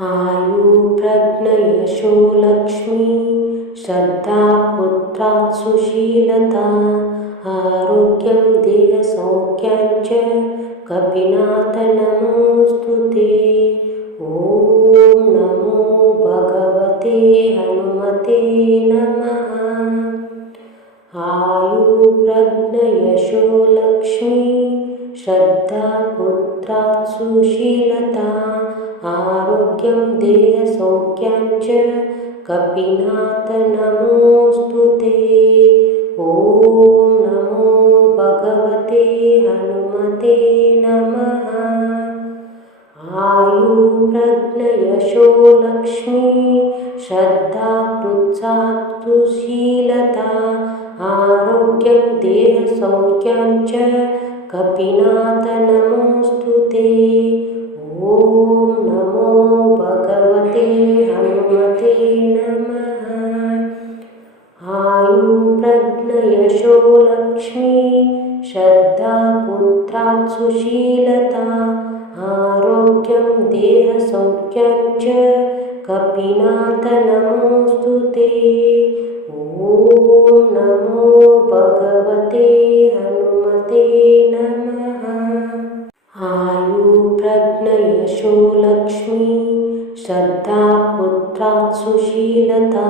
आयुर्प्रज्ञयशो लक्ष्मी श्रद्धा पुत्रात् सुशीलता आरोग्यं देहसौख्यं च कपिनाथ नमोऽस्तुते। ॐ नमो भगवते हनुमते नमः। आयुर्प्रज्ञयशो लक्ष्मी श्रद्धा पुत्रात् सुशीलता आरोग्यं देहसौख्यं च कपिनाथ नमोऽस्तुते। ॐ नमो भगवते हनुमते नमः। आयुर्प्रज्ञयशो लक्ष्मी श्रद्धा पुत्रात् सुशीलता आरोग्यं देहसौख्यं च कपिनाथ नमोऽस्तुते। ॐ नमो भगवते हनुमते नमः। आयुर्प्रज्ञयशो लक्ष्मी श्रद्धा पुत्रात् सुशीलता आरोग्यं देहसौख्यं च कपिनाथ नमोऽस्तुते। ॐ नमो भगवते हनुमते नमः। आयुर्प्रज्ञयशो लक्ष्मी श्रद्धा पुत्रात् सुशीलता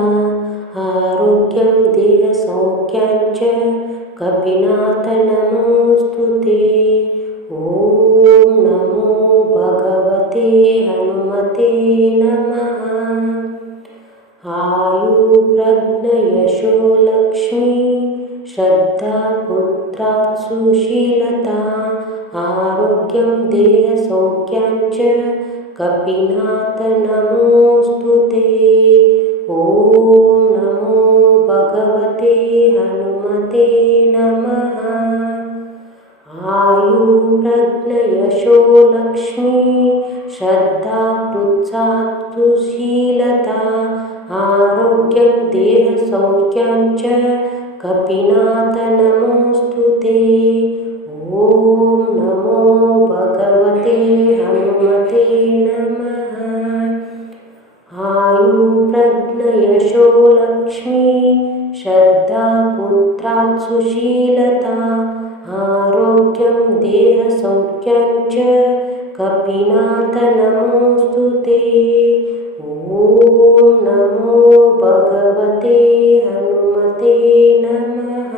आरोग्यं देहसौख्यं च कपिनाथ नमोऽस्तुते। ॐ नमो भगवते हनुमते नमः। आयुर्प्रज्ञयशो लक्ष्मी श्रद्धा पुत्रात् सुशीलता आरोग्यं देहसौख्यं च कपिनाथ नमोऽस्तुते। ॐ नमो भगवते हनुमते नमः। आयुर्प्रज्ञयशो लक्ष्मी श्रद्धा पुत्रात् सुशीलता आरोग्यं देहसौख्यं च कपिनाथ नमोऽस्तुते। ॐ नमो भगवते हनुमते नमः। आयुर्प्रज्ञयशो लक्ष्मी श्रद्धा पुत्रात् सुशीलता आरोग्यं देहसौख्यं च कपिनाथ नमोऽस्तुते। ॐ नमो भगवते हनुमते नमः।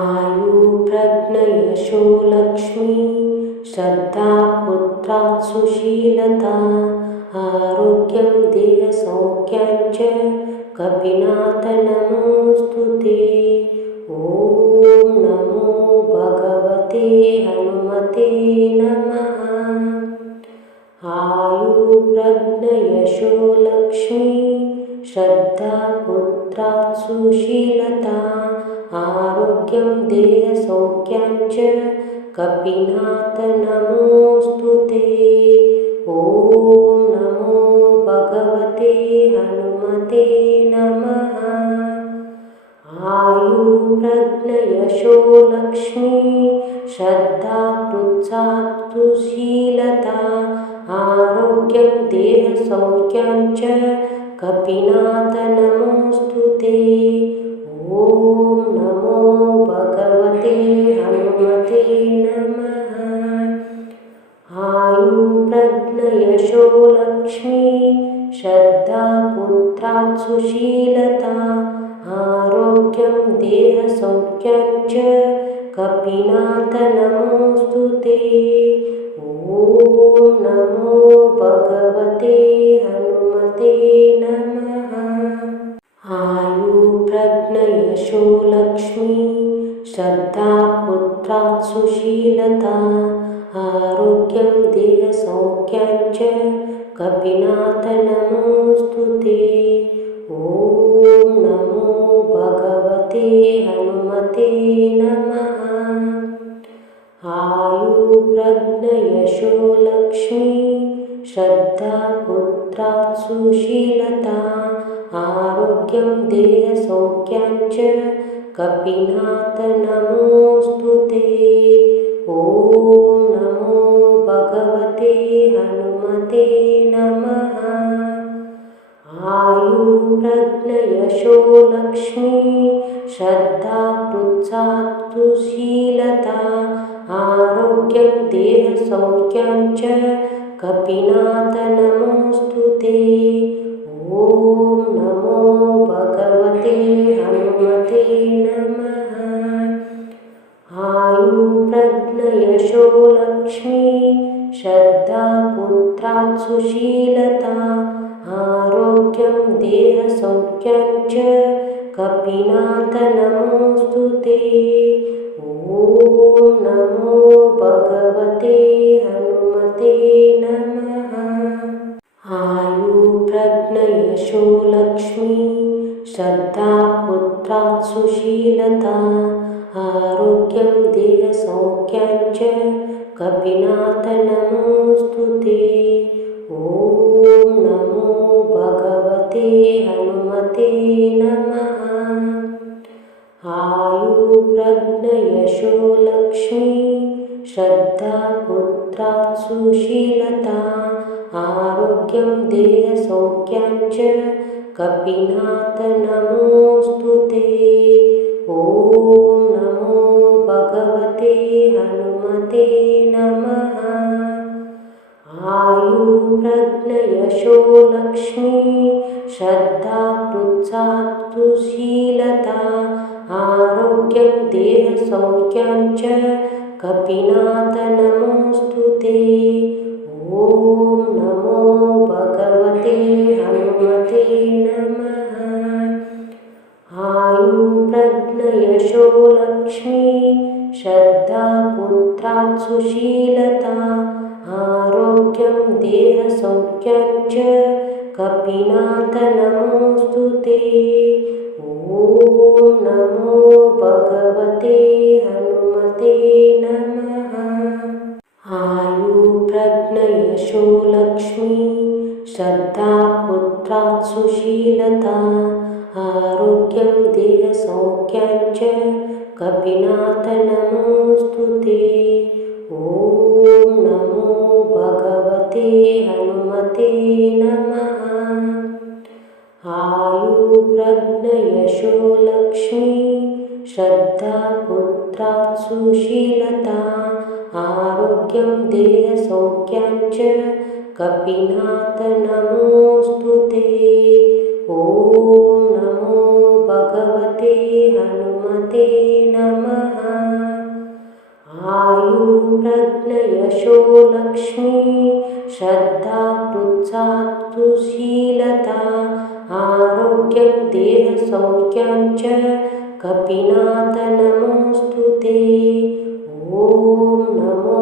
आयुर्प्रज्ञयशो लक्ष्मी श्रद्धा पुत्रात् सुशीलता आरोग्यं देहसौख्यं च कपिनाथ नमोऽस्तुते। ॐ नमो भगवते हनुमते नमः। आयुर्प्रज्ञयशो लक्ष्मी श्रद्धा पुत्रात् सुशीलता आरोग्यं देहसौख्यं च कपिनाथ नमोऽस्तुते। ॐ नमो भगवते हनुमते नमः। आयुर्प्रज्ञयशो लक्ष्मी श्रद्धा पुत्रात् सुशीलता आरोग्यं देहसौख्यं च कपिनाथ नमोऽस्तुते। ॐ नमो भगवते हनुमते नमः। आयुर्प्रज्ञयशो लक्ष्मी श्रद्धा पुत्रात् सुशीलता आरोग्यं देहसौख्यं च कपिनाथ नमोऽस्तुते। ॐ नमो भगवते हनुमते नमः। आयुर्प्रज्ञयशो लक्ष्मी श्रद्धा पुत्रात् सुशीलता आरोग्यं देहसौख्यं च कपिनाथ नमोऽस्तुते। ॐ नमो भगवते हनुमते नमः। आयुर्प्रज्ञयशो लक्ष्मी श्रद्धा पुत्रात् सुशीलता आरोग्यं देहसौख्यं च कपिनाथ नमोऽस्तुते। ॐ नमो भगवते हनुमते नमः। यशो लक्ष्मी श्रद्धा पुत्रात्सुशीलता आरोग्यं देहसौख्यं च कपिनाथ नमोऽस्तु ते। ॐ नमो भगवते हनुमते नमः। आयुर्प्रज्ञयशो लक्ष्मी श्रद्धा पुत्रात्सुशीलता आरोग्यं देहसौख्यं च कपिनाथ नमोऽस्तु ते। ॐ नमो भगवते हनुमते नमः। आयुर्प्रज्ञयशो लक्ष्मी श्रद्धा पुत्रात्सुशीलता आरोग्यं देहसौख्यं च कपिनाथ नमोऽस्तु ते। ॐ नमो भगवते हनुमते नमः। आयुर्प्रज्ञयशो लक्ष्मी श्रद्धा पुत्रात्सुशीलता आरोग्यं देहसौख्यं च कपिनाथ नमोऽस्तु ते। ॐ नमो भगवते हनुमते नमः। आयुर्प्रज्ञयशो लक्ष्मी श्रद्धा पुत्रात्सुशीलता आरोग्यं देहसौख्यं च कपिनाथ नमोऽस्तु ते। ॐ नमो भगवते हनुमते नमः। आयुर्प्रज्ञयशो लक्ष्मी श्रद्धा पुत्रात्सुशीलता आरोग्यं देहसौख्यं च कपिनाथ नमोऽस्तु ते। ॐ नमो भगवते हनुमते नमः। आयुर्प्रज्ञयशो लक्ष्मी श्रद्धा पुत्रात्सुशीलता आरोग्यं देहसौख्यं च कपिनाथ नमोऽस्तु ते। ॐ नमो भगवते हनुमते नमः। आयुर्प्रज्ञयशो लक्ष्मी श्रद्धा पुत्रात्सुशीलता आरोग्यं देहसौख्यं च कपिनाथ नमोऽस्तु ते। ॐ नमो भगवते हनुमते नमः। आयुर्प्रज्ञयशो लक्ष्मी श्रद्धा पुत्रात्सुशीलता आरोग्यं देहसौख्यं च कपिनाथ नमोऽस्तु ते। ॐ नमो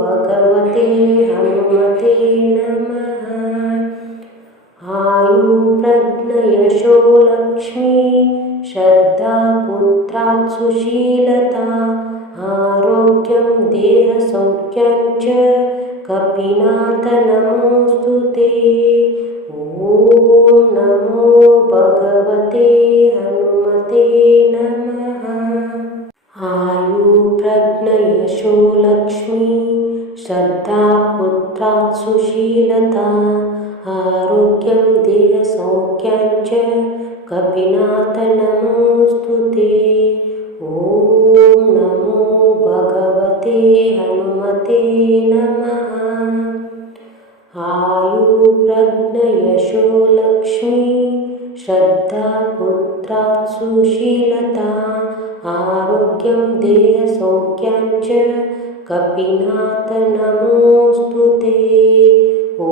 भगवते हनुमते नमः। आयुर्प्रज्ञयशो लक्ष्मी श्रद्धा पुत्रात्सुशीलता आरोग्यं देहसौख्यं च कपिनाथ नमोऽस्तु ते। ॐ नमो भगवते हनुमते नमः। आयुर्प्रज्ञयशो लक्ष्मी श्रद्धा पुत्रात्सुशीलता आरोग्यं देहसौख्यं च कपिनाथ नमोऽस्तु ते। ॐ नमो भगवते हनुमते नमः। आयुर्प्रज्ञयशो लक्ष्मी श्रद्धा पुत्रात्सुशीलता आरोग्यं देहसौख्यं च कपिनाथ नमोऽस्तु ते। ॐ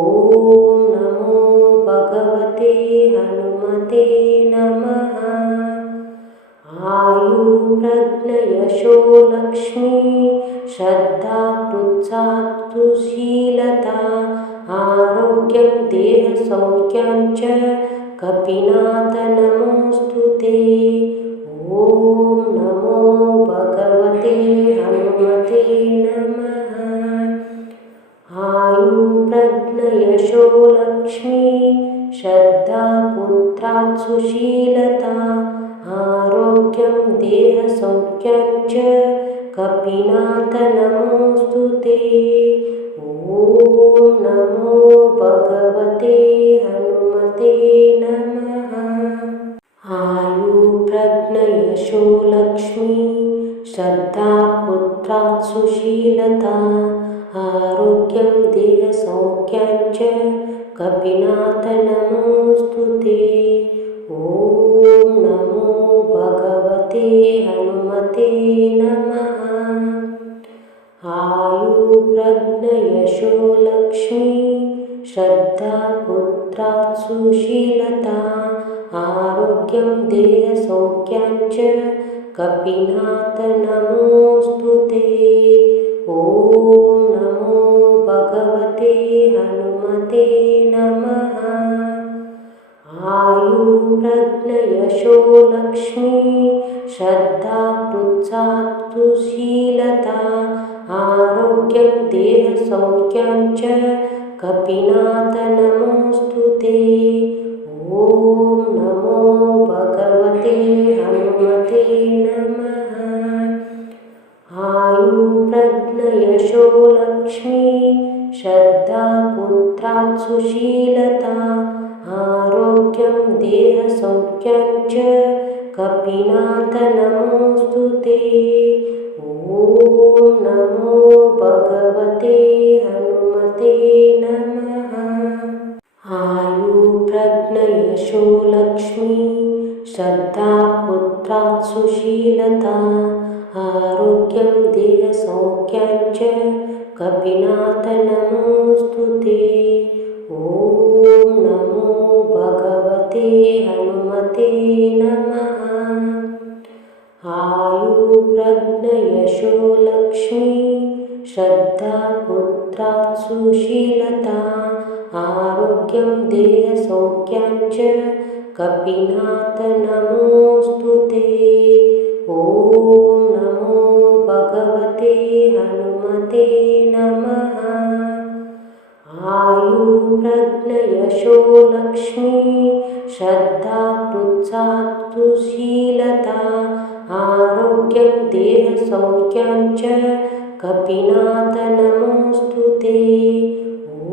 नमो भगवते हनुमते नमः। आयुर्प्रज्ञयशो लक्ष्मी श्रद्धा पुत्रात्सुशीलता आरोग्यं देहसौख्यं च कपिनाथ नमोऽस्तु ते। ॐ नमो भगवते हनुमते नमः। आयुर्प्रज्ञयशो लक्ष्मी श्रद्धा पुत्रात्सुशीलता आरोग्यं देहसौख्यं च कपिनाथ नमोऽस्तु ते। ॐ नमो भगवते हनुमते नमः। कपिनाथ नमोऽस्तु ते। ॐ नमो भगवते हनुमते नमः। आयुर्प्रज्ञयशो लक्ष्मी श्रद्धा पुत्रात् सुशीलता आरोग्यं देहसौख्यं च कपिनाथ नमोऽस्तु ते। ॐ नमो भगवते हनुमते नमः। आयुर्प्रज्ञयशो लक्ष्मी श्रद्धा पुत्रात् सुशीलता आरोग्यं देहसौख्यं च कपिनाथ नमोऽस्तु ते। ॐ नमो भगवते हनुमते नमः। आयुर्प्रज्ञयशो लक्ष्मी श्रद्धा पुत्रात् सुशीलता आरोग्यं देहसौख्यं च कपिनाथ नमोऽस्तु ते। ॐ नमो भगवते हनुमते नमः। आयुर्प्रज्ञयशो लक्ष्मी श्रद्धा पुत्रात् सुशीलता आरोग्यं देहसौख्यं च कपिनाथ नमोऽस्तु ते। ॐ नमो भगवते हनुमते नमः। आयुर्प्रज्ञयशो लक्ष्मी श्रद्धा पुत्रात् सुशीलता आरोग्यं देहसौख्यं च कपिनाथ नमोऽस्तु ते। ॐ नमो भगवते हनुमते नमः। आयुर्प्रज्ञयशो लक्ष्मी श्रद्धा पुत्रात् सुशीलता आरोग्यं देहसौख्यं च कपिनाथ नमोऽस्तु ते।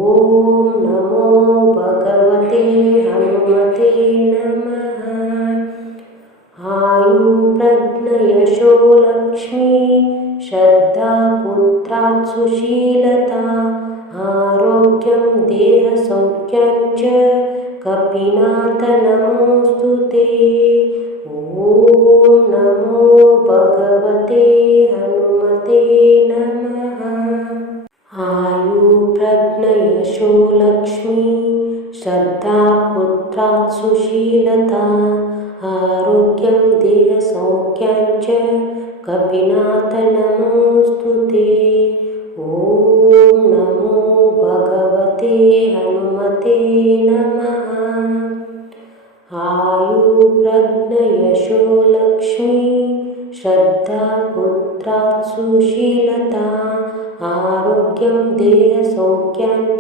ॐ नमो भगवते हनुमते नमः। आयुर्प्रज्ञयशो लक्ष्मी श्रद्धा पुत्रात् सुशीलता आरोग्यं देहसौख्यं च कपिनाथ नमोऽस्तु ते। ॐ नमो भगवते हनुमते नमः। आयुर्प्रज्ञयशो लक्ष्मी श्रद्धा पुत्रात् सुशीलता आरोग्यं देहसौख्यं च कपिनाथ नमोऽस्तु ते। ॐ नमो भगवते हनुमते नमः। आयुर्प्रज्ञयशो लक्ष्मी श्रद्धा पुत्रात् सुशीलता आरोग्यं देहसौख्यं च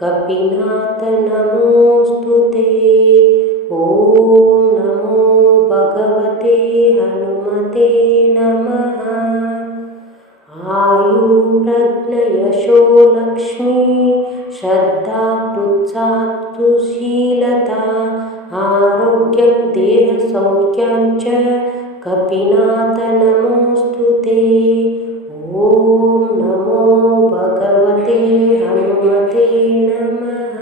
कपिनाथ नमोऽस्तु ते। ॐ नमो भगवते हनुमते नमः। आयुर्प्रज्ञयशो लक्ष्मी श्रद्धा पुत्रात् सुशीलता आरोग्यं देहसौख्यं च कपिनाथ नमोऽस्तु ते। ॐ नमो भगवते हनुमते नमः।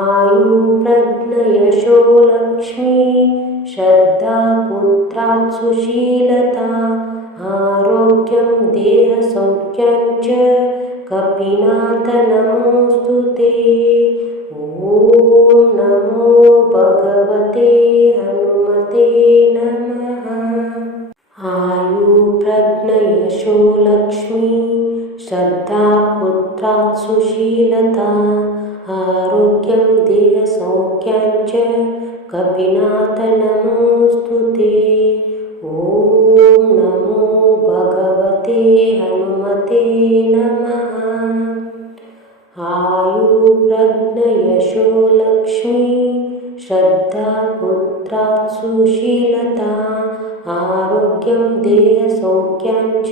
आयुर्प्रज्ञयशो लक्ष्मी श्रद्धा पुत्रात् सुशीलता आरोग्यं देहसौख्यं च कपिनाथ नमोऽस्तु ते। ॐ नमो भगवते हनुमते नमः। आयुर्प्रज्ञयशो लक्ष्मी श्रद्धा पुत्रात् सुशीलता आरोग्यं देहसौख्यं च कपिनाथ नमोऽस्तु ते। ॐ नमो भगवते हनुमते नमः। आयुर्प्रज्ञयशो लक्ष्मी श्रद्धा पुत्रात् सुशीलता आरोग्यं देहसौख्यं च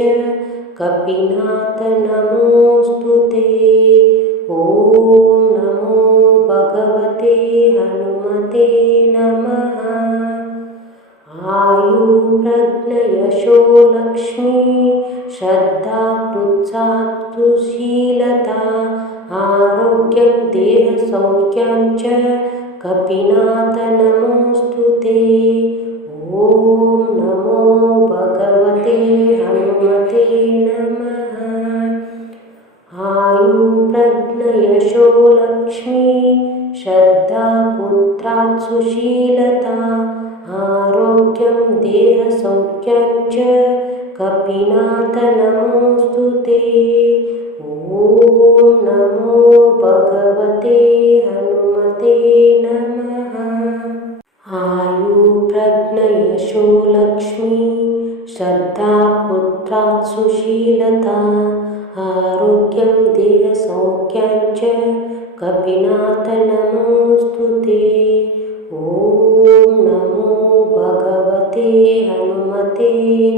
कपिनाथ नमोऽस्तु ते। ॐ नमो भगवते हनुमते नमः। आयुर्प्रज्ञयशो लक्ष्मी श्रद्धा पुत्रात् सुशीलता आरोग्यं आरोग्यं देहसौख्यं च कपिनाथ नमोऽस्तु ते। ॐ नमो भगवते हनुमते नमः। आयुर्प्रज्ञयशो लक्ष्मी श्रद्धा पुत्रात् सुशीलता आरोग्यं देहसौख्यं च कपिनाथ नमोऽस्तु ते। ॐ नमो भगवते हनुमते नमः। आयुर्प्रज्ञयशो लक्ष्मी श्रद्धा पुत्रात् सुशीलता आरोग्यं देहसौख्यं च कपिनाथ नमोऽस्तु ते। ॐ नमो भगवते हनुमते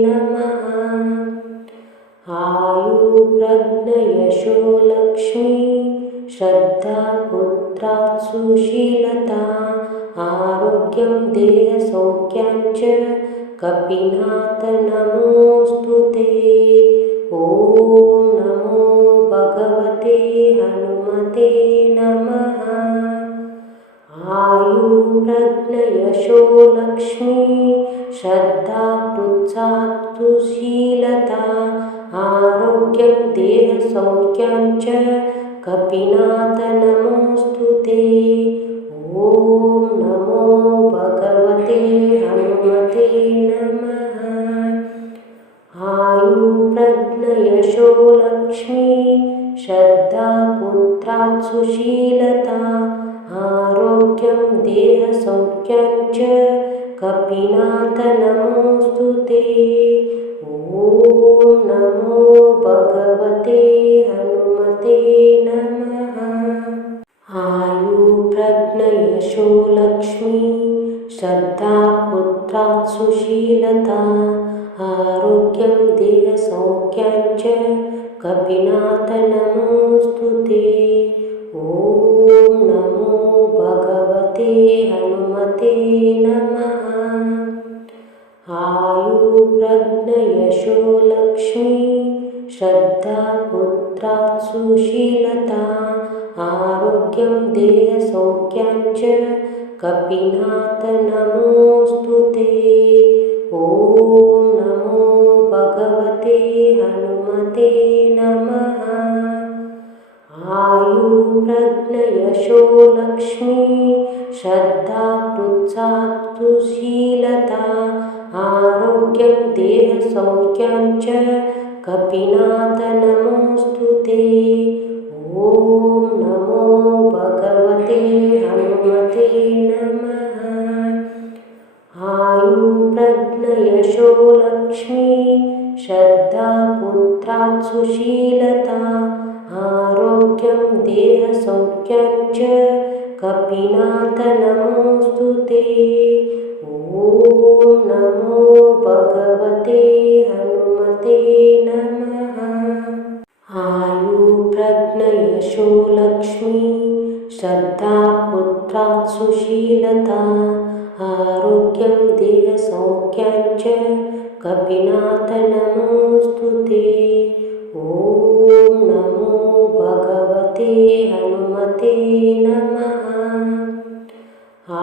नमः। आयुर्प्रज्ञयशो लक्ष्मी श्रद्धा पुत्रात् सुशीलता आरोग्यं देहसौख्यं च कपिनाथ नमोऽस्तु ते। ॐ नमो भगवते हनुमते नमः। आयुर्प्रज्ञयशो लक्ष्मी श्रद्धा पुत्रात् सुशीलता आरोग्यं देहसौख्यं च कपिनाथ नमोऽस्तु ते। ॐ नमो भगवते हनुमते नमः। आयुर्प्रज्ञयशो लक्ष्मी श्रद्धा पुत्रात् सुशीलता आरोग्यं देहसौख्यं च कपिनाथ नमोऽस्तु ते। ॐ नमो भगवते हनुमते नमः। आयुर्प्रज्ञयशो लक्ष्मी श्रद्धा पुत्रात् सुशीलता आरोग्यं देहसौख्यं च कपिनाथ नमोऽस्तु ते। ॐ नमो भगवते हनुमते नमः। आयुर्प्रज्ञयशो लक्ष्मी श्रद्धा पुत्रात् सुशीलता आरोग्यं देहसौख्यं च कपिनाथ नमोऽस्तु ते। ॐ नमो भगवते हनुमते नमः। आयुर्प्रज्ञयशो लक्ष्मी श्रद्धा पुत्रात् सुशीलता आरोग्यं देहसौख्यं च कपिनाथ नमोऽस्तु ते। ॐ नमो भगवते हनुमते नमः। आयुर्प्रज्ञयशो लक्ष्मी श्रद्धा पुत्रात् सुशीलता आरोग्यं देहसौख्यं च कपिनाथ नमोऽस्तु ते। ॐ नमो भगवते हनुमते नमः। आयुर्प्रज्ञयशो लक्ष्मी श्रद्धा पुत्रात् सुशीलता आरोग्यं देहसौख्यं च कपिनाथ नमोऽस्तु ते। ॐ नमो भगवते हनुमते नमः।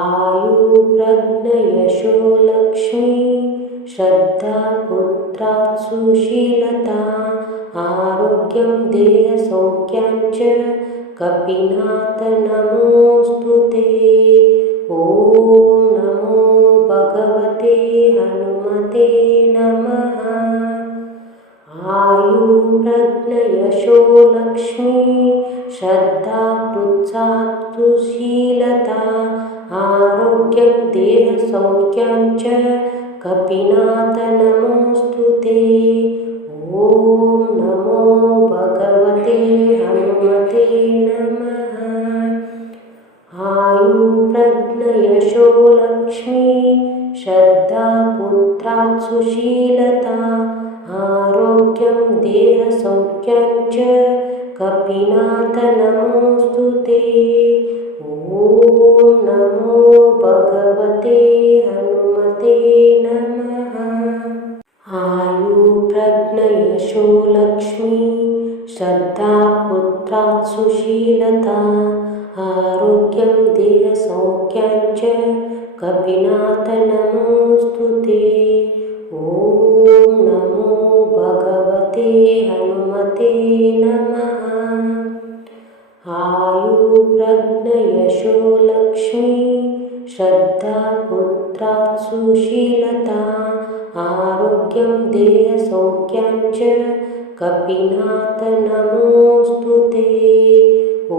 आयुर्प्रज्ञयशो लक्ष्मी श्रद्धा पुत्रात् सुशीलता आरोग्यं देहसौख्यं च कपिनाथ नमोऽस्तु ते। ॐ नमो भगवते हनुमते नमः। आयुर्प्रज्ञयशो लक्ष्मी श्रद्धा पुत्रात् सुशीलता आरोग्यं देहसौख्यं च कपिनाथ नमोऽस्तु ते। ॐ नमो भगवते हनुमते नमः। आयुर्प्रज्ञयशो लक्ष्मी श्रद्धा पुत्रात् सुशीलता आरोग्यं देहसौख्यं च कपिनाथ नमोऽस्तु ते। ॐ नमो भगवते हनुमते नमः। आयुर्प्रज्ञयशो लक्ष्मी श्रद्धा पुत्रात् सुशीलता सौख्यं च कपिनाथ नमोऽस्तु ते। ॐ नमो भगवते हनुमते नमः। आयुर्प्रज्ञयशो लक्ष्मी श्रद्धा पुत्रात् सुशीलता आरोग्यं देहसौख्यं च कपिनाथ नमोऽस्तु ते। ॐ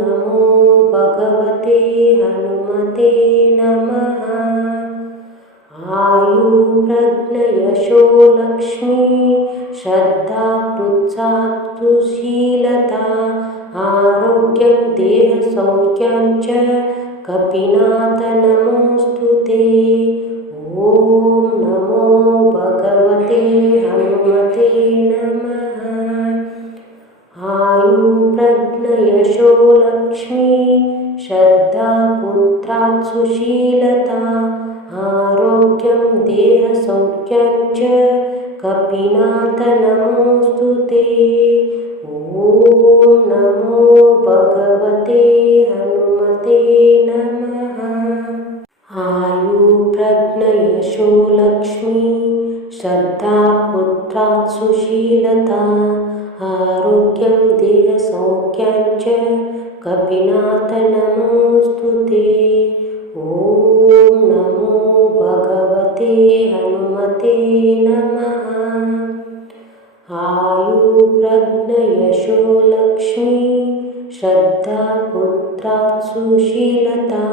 नमो भगवते हनुमते नमः। आयुर्प्रज्ञयशो लक्ष्मी श्रद्धा पुत्रात् सुशीलता आरोग्यं देहसौख्यं च कपिनाथ नमोऽस्तु ते। ॐ नमो भगवते हनुमते नमः। आयुर्प्रज्ञयशो लक्ष्मी श्रद्धा पुत्रात् सुशीलता आरोग्यं देहसौख्यं च कपिनाथ नमोऽस्तु ते। ॐ नमो भगवते हनुमते नमः। आयुर्प्रज्ञयशो लक्ष्मी श्रद्धा पुत्रात् सुशीलता आरोग्यं देहसौख्यं च कपिनाथ नमोऽस्तु ते। ॐ नमो भगवते हनुमते नमः। आयुर्प्रज्ञयशो लक्ष्मी श्रद्धा पुत्रात् सुशीलता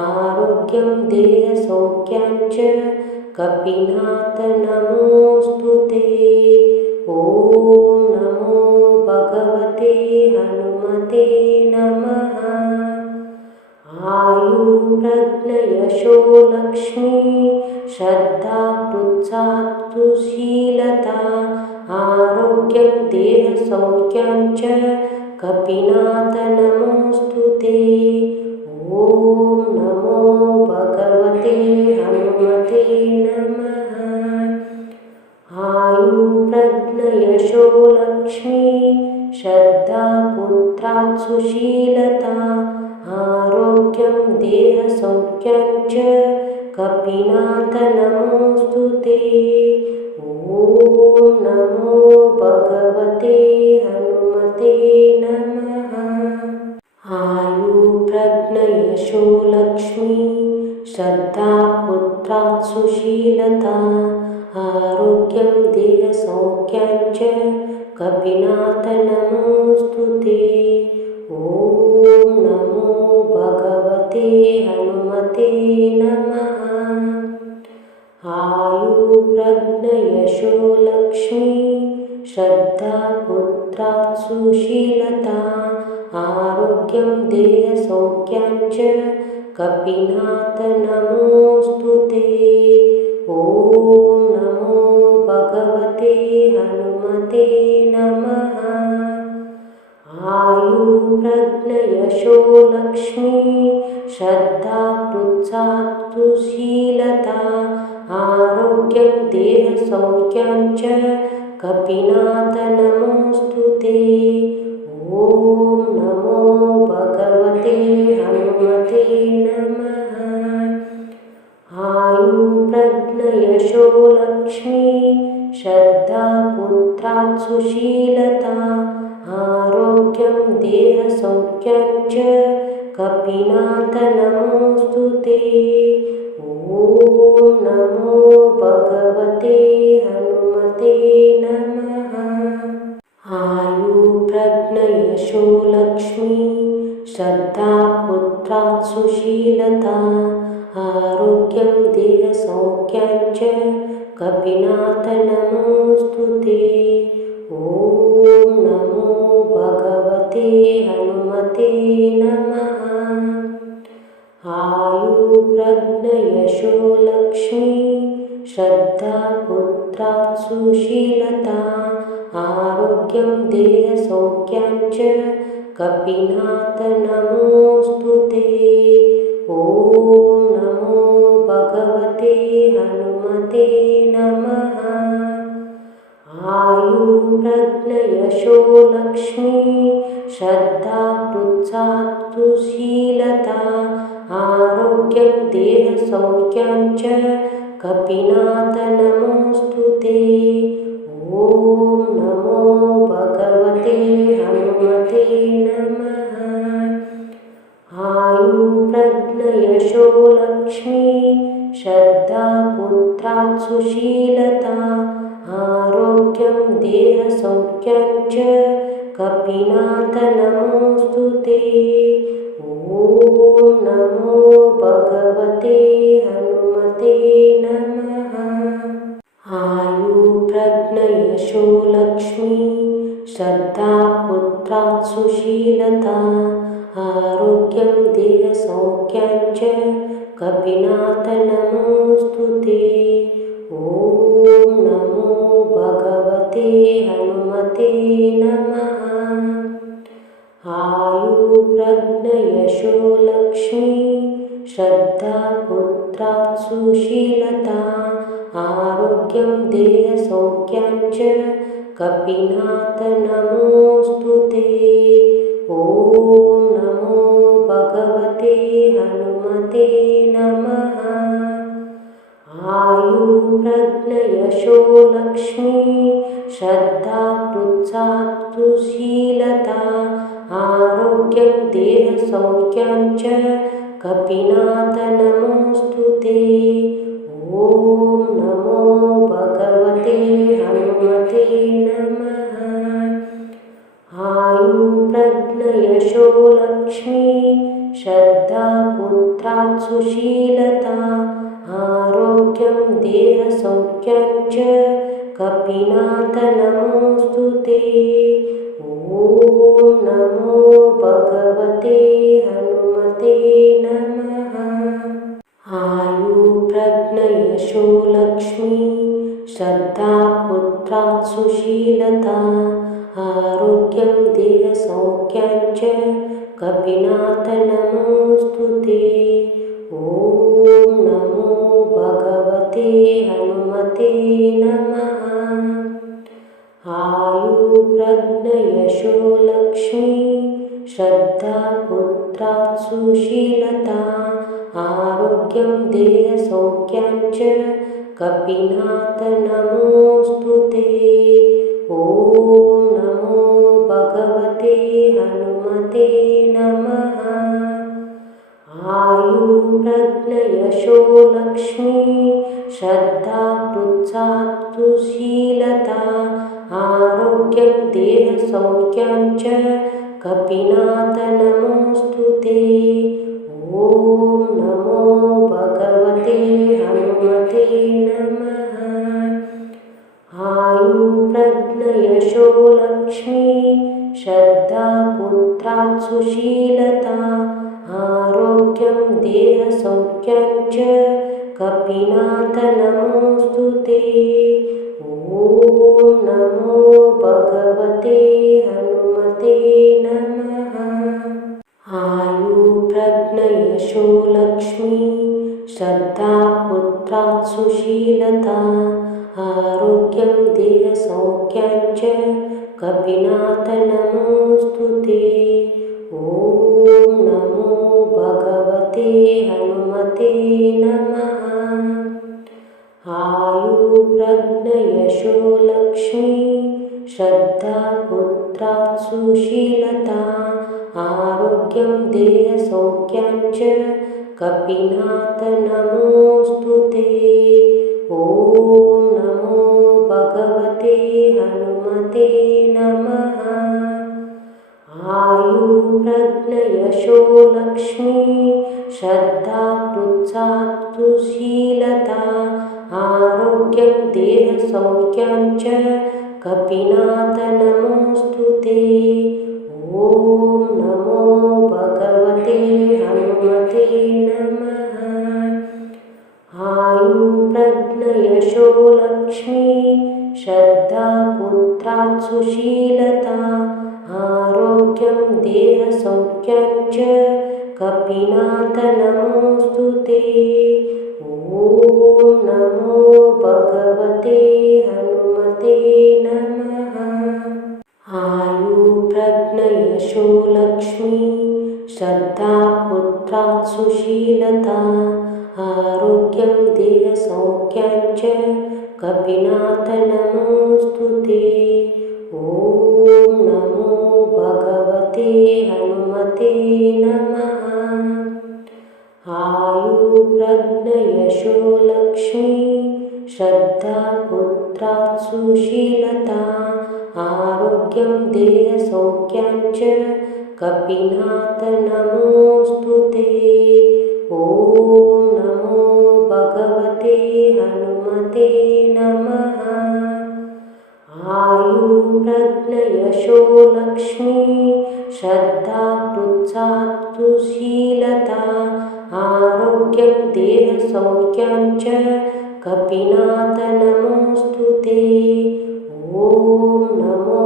आरोग्यं देहसौख्यं च कपिनाथ नमोऽस्तु ते। ॐ नमो भगवते हनुमते नमः। आयुर्प्रज्ञयशो लक्ष्मी श्रद्धा पुत्रात् सुशीलता आरोग्यं देहसौख्यं च कपिनाथ नमोऽस्तु ते। ॐ नमो भगवते हनुमते नमः। आयुर्प्रज्ञयशो लक्ष्मी श्रद्धा पुत्रात् सुशीलता आरोग्यं देहसौख्यं च कपिनाथ नमोऽस्तु ते। ॐ नमो भगवते हनुमते नमः। आयुर्प्रज्ञयशो लक्ष्मी श्रद्धा पुत्रात् सुशीलता आरोग्यं देहसौख्यं च कपिनाथ नमोऽस्तु ते। ॐ नमो भगवते हनुमते नमः। आयुर्प्रज्ञयशो लक्ष्मी श्रद्धा पुत्रात् सुशीलता आरोग्यं देहसौख्यं च कपिनाथ नमोऽस्तु ते। ॐ नमो भगवते हनुमते नमः। आयुर्प्रज्ञयशो लक्ष्मी श्रद्धा पुत्रात् सुशीलता आरोग्यं देहसौख्यं च कपिनाथ नमोऽस्तु ते। ॐ नमो भगवते हनुमते नमः। आयुर्प्रज्ञयशो लक्ष्मी श्रद्धा पुत्रात् सुशीलता आरोग्यं देहसौख्यं च कपिनाथ नमोऽस्तु ते। ॐ नमो भगवते हनुमते नमः। आयुर्प्रज्ञयशो लक्ष्मी श्रद्धा पुत्रात् सुशीलता आरोग्यं देहसौख्यं च कपिनाथ नमोऽस्तु ते। ॐ नमो भगवते हनुमते नमः। आयुर्प्रज्ञयशो लक्ष्मी श्रद्धा पुत्रात् सुशीलता आरोग्यं देहसौख्यं च कपिनाथ नमोऽस्तु ते। ॐ नमो भगवते हनुमते नमः। आयुर्प्रज्ञयशो लक्ष्मी श्रद्धा पुत्रात् सुशीलता आरोग्यं देहसौख्यं च कपिनाथ नमोऽस्तु ते। ॐ नमो भगवते हनुमते नमः। आयुर्प्रज्ञयशो लक्ष्मी श्रद्धा पुत्रात् सुशीलता आरोग्यं देहसौख्यं च कपिनाथ नमोऽस्तु ते। ॐ नमो भगवते हनुमते नमः। आयुर्प्रज्ञयशो लक्ष्मी श्रद्धा पुत्रात् सुशीलता आरोग्यं देहसौख्यं च कपिनाथ नमोऽस्तु ते। ॐ नमो भगवते हनुमते नमः। आयुर्प्रज्ञयशो लक्ष्मी श्रद्धा पुत्रात् सुशीलता आरोग्यं देहसौख्यं च कपिनाथ नमोऽस्तु ते। ॐ नमो भगवते हनुमते नमः। आयुर्प्रज्ञयशो लक्ष्मी श्रद्धा पुत्रात् सुशीलता आरोग्यं देहसौख्यं च कपिनाथ नमोऽस्तु ते। ॐ नमो भगवते हनुमते नमः। आयुर्प्रज्ञयशो लक्ष्मी श्रद्धा पुत्रात् सुशीलता आरोग्यं देहसौख्यं च कपिनाथ नमोऽस्तु ते। ॐ नमो भगवते हनुमते नमः। आयुर्प्रज्ञयशो लक्ष्मी श्रद्धा पुत्रात् सुशीलता आरोग्यं देहसौख्यं च कपिनाथ नमोऽस्तु ते। ॐ नमो भगवते हनुमते नमः। आयुर्प्रज्ञयशो लक्ष्मी श्रद्धा पुत्रात् सुशीलता आरोग्यं देहसौख्यं च कपिनाथ नमोऽस्तु ते। ॐ नमो भगवते हनुमते नमः। आयुर्प्रज्ञयशो लक्ष्मी श्रद्धा पुत्रात् सुशीलता आरोग्यं देहसौख्यं च कपिनाथ नमोऽस्तु ते। ॐ नमो भगवते हनुमते नमः। आयुर्प्रज्ञयशो लक्ष्मी श्रद्धा पुत्रात् सुशीलता आरोग्यं देहसौख्यं च कपिनाथ नमोऽस्तु ते। ॐ नमो भगवते हनुमते नमः। आयुर्प्रज्ञयशो लक्ष्मी श्रद्धा पुत्रात् सुशीलता आरोग्यं देहसौख्यं च कपिनाथ नमोऽस्तु ते। ॐ नमो भगवते हनुमते नमः। आयुर्प्रज्ञयशो लक्ष्मी श्रद्धा पुत्रात् सुशीलता आरोग्यं देहसौख्यं च कपिनाथ नमोऽस्तु ते। ॐ नमो भगवते हनुमते नमः। आयुर्प्रज्ञयशो लक्ष्मी श्रद्धा पुत्रात् सुशीलता आरोग्यं देहसौख्यं च कपिनाथ नमोऽस्तु ते। ॐ नमो भगवते हनुमते नमः। आयुर्प्रज्ञयशो लक्ष्मी श्रद्धा पुत्रात् सुशीलता आरोग्यं देहसौख्यं च कपिनाथ नमोऽस्तु ते। ॐ नमो भगवते हनुमते नमः। आयुर्प्रज्ञयशो लक्ष्मी श्रद्धा पुत्रात् सुशीलता आरोग्यं देहसौख्यं च कपिनाथ नमोऽस्तु ते। ॐ नमो भगवते हनुमते नमः। आयुर्प्रज्ञयशो लक्ष्मी श्रद्धा पुत्रात् सुशीलता आरोग्यं देहसौख्यं च कपिनाथ नमोऽस्तु ते। ॐ नमो भगवते हनुमते नमः। आयुर्प्रज्ञयशो लक्ष्मी श्रद्धा पुत्रात् सुशीलता आरोग्यं देहसौख्यं च कपिनाथ नमोऽस्तु ते। ॐ नमो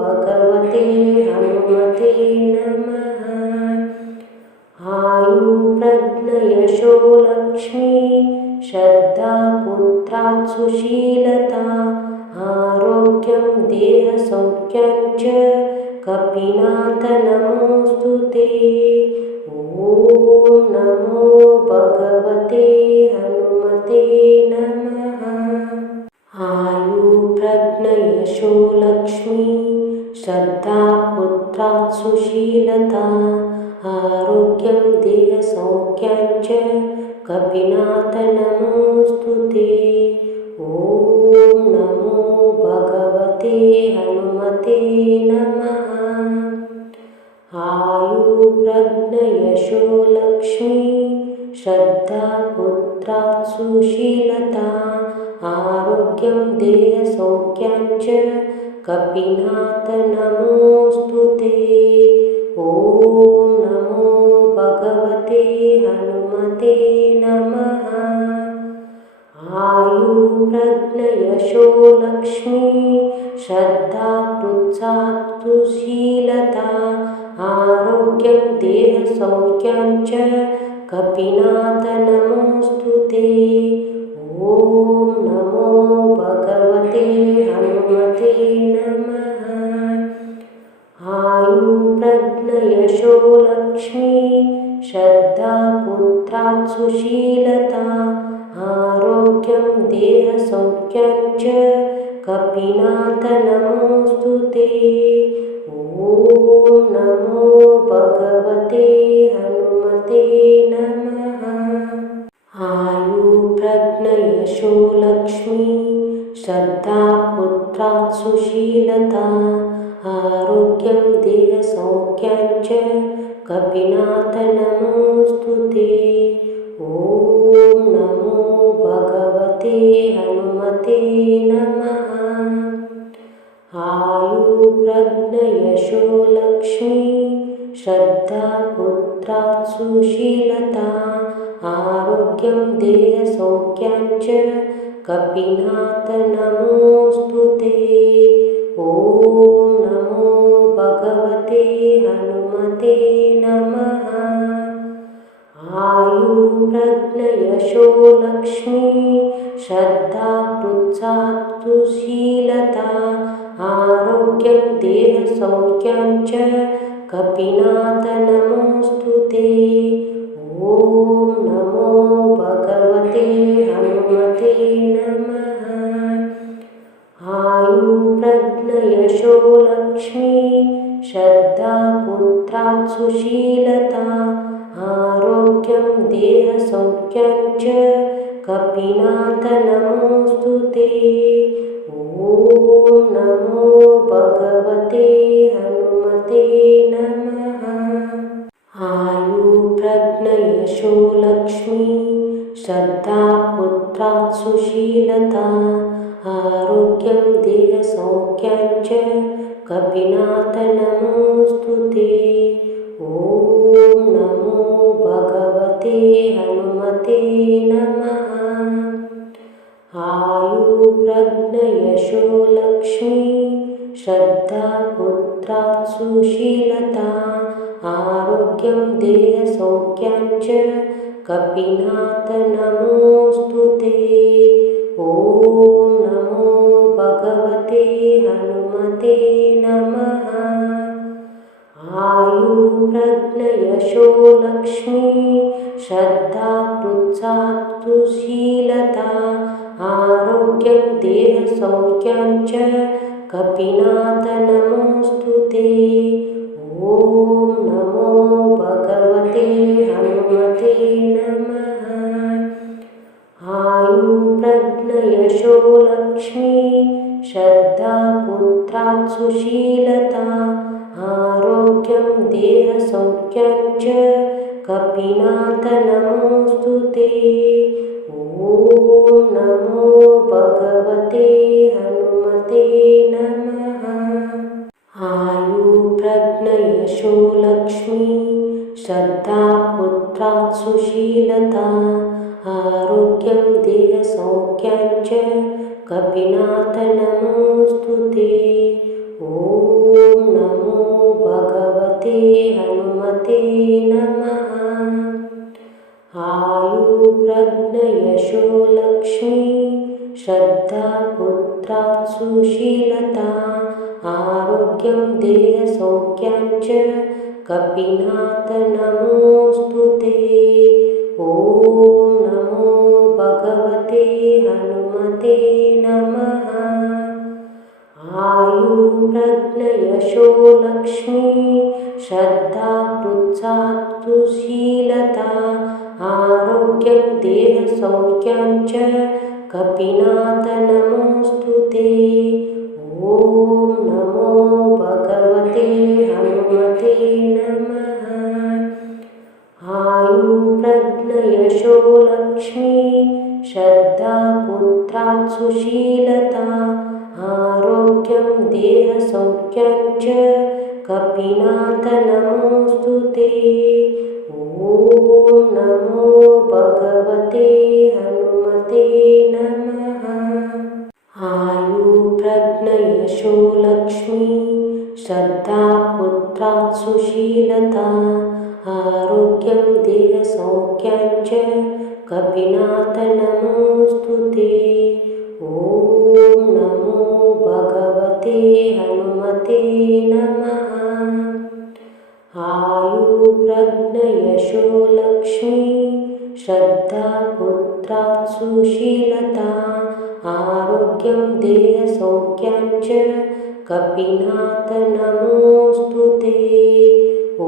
भगवते हनुमते नमः। आयुर्प्रज्ञयशो लक्ष्मी श्रद्धा पुत्रात् सुशीलता आरोग्यं देहसौख्यं च कपिनाथ नमोऽस्तु ते। ॐ नमो भगवते हनुमते नमः। आयुर्प्रज्ञयशो लक्ष्मी श्रद्धा पुत्रात् सुशीलता आरोग्यं देहसौख्यं च कपिनाथ नमोऽस्तु ते। ॐ नमो भगवते हनुमते नमः। आयुर्प्रज्ञयशो लक्ष्मी श्रद्धा पुत्रात् सुशीलता आरोग्यं देहसौख्यं च कपिनाथ नमोऽस्तु ते। ॐ नमो भगवते हनुमते नमः। आयुर्प्रज्ञयशो लक्ष्मी श्रद्धा पुत्रात् सुशीलता आरोग्यं देहसौख्यं च कपिनाथ नमोऽस्तु ते। ॐ नमो भगवते हनुमते नमः। आयुर्प्रज्ञयशो लक्ष्मी श्रद्धा पुत्रात् सुशीलता आरोग्यं देहसौख्यं च कपिनाथ नमोऽस्तु ते। ॐ नमो भगवते हनुमते नमः। आयुर्प्रज्ञयशो लक्ष्मी श्रद्धा पुत्रात् सुशीलता आरोग्यं देहसौख्यं च कपिनाथ नमोऽस्तु ते। ॐ नमो भगवते हनुमते नमः। आयुर्प्रज्ञयशो लक्ष्मी श्रद्धा पुत्रात् सुशीलता आरोग्यं देहसौख्यं च कपिनाथ नमोऽस्तु ते। ॐ नमो भगवते हनुमते नमः। आयुर्प्रज्ञयशो लक्ष्मी श्रद्धा पुत्रात् सुशीलता आरोग्यं देहसौख्यं च कपिनाथ नमोऽस्तु ते। ॐ नमो भगवते हनुमते नमः। आयुर्प्रज्ञयशो लक्ष्मी श्रद्धा पुत्रात् सुशीलता आरोग्यं देहसौख्यं च कपिनाथ नमोऽस्तु ते। ॐ नमो भगवते हनुमते नमः। आयुर्प्रज्ञयशो लक्ष्मी श्रद्धा पुत्रात् सुशीलता आरोग्यं देहसौख्यं च कपिनाथ नमोऽस्तु ते। ॐ नमो भगवते हनुमते नमः। आयुर्प्रज्ञयशो लक्ष्मी श्रद्धा पुत्रात् सुशीलता आरोग्यं देहसौख्यं च कपिनाथ नमोऽस्तु ते। ॐ नमो भगवते हनुमते नमः। आयुर्प्रज्ञयशो लक्ष्मी श्रद्धा पृच्छाप्तुशीलता आरोग्यं देहसौख्यं च कपिनाथ नमोऽस्तु ते। ॐ नमो भगवते हनुमते नमः। आयुर्प्रज्ञयशो लक्ष्मी श्रद्धा पुत्रात् सुशीलता आरोग्यं देहसौख्यं च कपिनाथ नमोऽस्तु ते। ॐ नमो भगवते हनुमते नमः। आयुर्प्रज्ञयशो लक्ष्मी श्रद्धा पुत्रात् सुशीलता आरोग्यं देहसौख्यं च कपिनाथ नमोऽस्तु ते। ॐ नमो भगवते हनुमते नमः। आयुर्प्रज्ञयशो लक्ष्मी श्रद्धा पुत्रात् सुशीलता आरोग्यं देहसौख्यं च कपिनाथ नमोऽस्तु ते। ॐ नमो भगवते हनुमते नमः। आयुर्प्रज्ञयशो लक्ष्मी श्रद्धा पृच्छात् सुशीलता आरोग्यं देहसौख्यं च कपिनाथ नमोऽस्तु ते। ॐ नमो भगवते हनुमते नमः। आयुर्प्रज्ञयशो लक्ष्मी श्रद्धा पुत्रात् सुशीलता आरोग्यं देहसौख्यं च कपिनाथ नमोऽस्तु ते। ॐ नमो भगवते हनुमते नमः। आयुर्प्रज्ञयशो लक्ष्मी श्रद्धा पुत्रात् सुशीलता आरोग्यं देहसौख्यं च कपिनाथ नमोऽस्तु ते। ॐ नमो भगवते हनुमते नमः। आयुर्प्रज्ञयशो लक्ष्मी श्रद्धा पुत्रात् सुशीलता आरोग्यं देहसौख्यं च कपिनाथ नमोऽस्तु ते। ॐ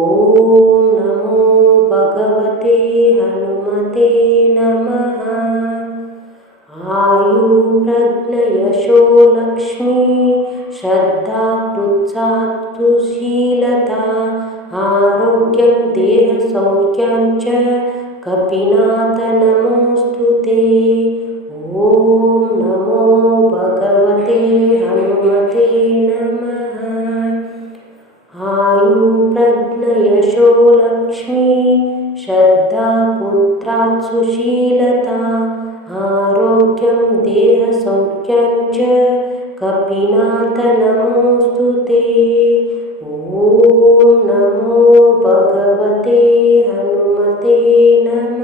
नमो भगवते हनुमते नमः। आयुर्प्रज्ञयशो लक्ष्मी श्रद्धा पृच्छात् सुशीलता आरोग्यं देहसौख्यं च कपिनाथ नमोऽस्तु ते। ॐ नमो भगवते हनुमते नमः। आयुर्प्रज्ञयशो लक्ष्मी श्रद्धा पुत्रात् सुशीलता आरोग्यं देहसौख्यं च कपिनाथ नमोऽस्तु ते। ॐ नमो भगवते हनुमते नमः।